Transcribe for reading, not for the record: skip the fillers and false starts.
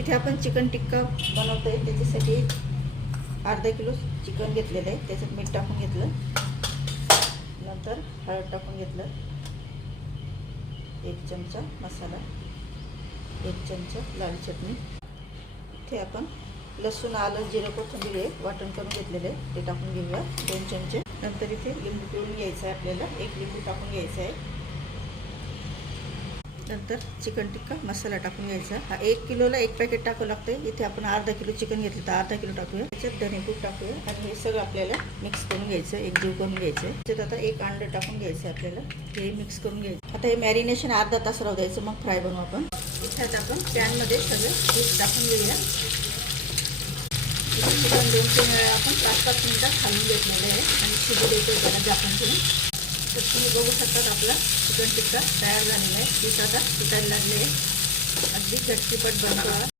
इथे आपण चिकन टिक्का बनवतो आहे, त्याच्यासाठी अर्धा किलो चिकन घेतलेलं आहे. त्याच्यात मीठ टाकून घेतलं, नंतर हळद टाकून घेतलं, 1 चमचा मसाला, 1 चमचा लाल चटणी. इथे आपण लसूण, आलं, जिरं, कोथिंबीर हे वाटण करून घेतलेलं आहे, ते टाकून घेऊया 2 चमचे. नंतर इथे लिंबू पिळून घ्यायचं आहे आपल्याला, 1 लिंबू टाकून घ्यायचं आहे. नंतर चिकन टिक्का मसाला टाकून घ्यायचा. हा 1 किलोला 1 पॅकेट टाकावं लागतं. इथे आपण अर्धा किलो चिकन घेतलं तर अर्धा किलो टाकूया. त्याच्यात धनेपूड टाकूया आणि हे सगळं आपल्याला मिक्स करून घ्यायचं, एकजीव करून घ्यायचं. त्याच्यात आता 1 अंडं टाकून घ्यायचं आपल्याला, हे मिक्स करून घ्यायचं. आता हे मॅरिनेशन अर्धा तास राहू द्यायचं, मग फ्राय बनवू आपण. इथे आपण पॅनमध्ये सगळं पीठ टाकून घेऊया. चिकन 2-3 वेळा आपण 5-5 मिनिटात घालून घेतलेलं आहे आणि शिजू द्यायचं त्याला झाकण ठेवून. तर तुम्ही बघू शकता आपला चिकन टिक्का तयार झालेला आहे. पीठ आता सुटायला लागले आहे, अगदी झटपट बनवा.